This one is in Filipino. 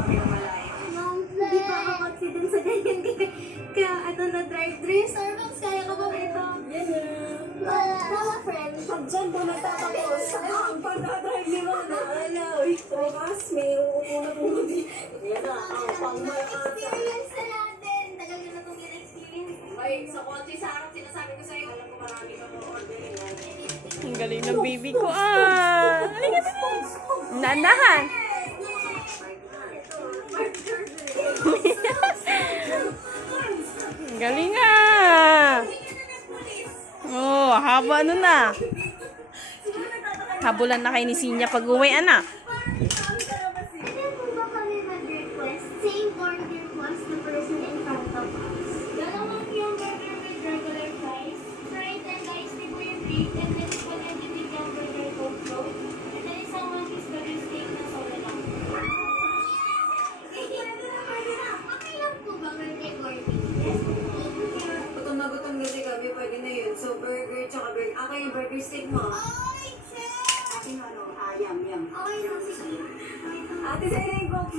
Hindi pa ako confident sa ganyan. Kaya ito na drive-thru. Starbucks, kaya ka ba ito? Yan na. Mga friend, pag dyan po nagtatapos, Ang pagdadrive ni Mona, alaw. Bukas, may uupo na po dito. Yan na, ang pangmalata. experience na natin. Tagal na na itong experience. Ay, sa kotse sa harap, sinasabi ko sa'yo, alam ko marami ka mga orderin. Ang galing ng baby ko. Halika na. Nanahan. Ang galing ah. Oh, haba ano na. Habulan na kay ni Sinya pag uwi, anak. Pwede po ba kami mag-request? Same order was the person in front of us. Dalawang yung burger with regular fries. Fries and ice tea po yung drink. And then spaghetti with yung burger coke float. And then isang one piece burger steak na soda lang. Okay lang po ba birthday party? Yes. Gutom na gutom kasi kami, pwede na yun. So, burger, tsaka burger. Ako yung burger steak mo. Ay, chef! Ating ano, yum. Okay lang, sige. Ate, sa'yo na yung coke.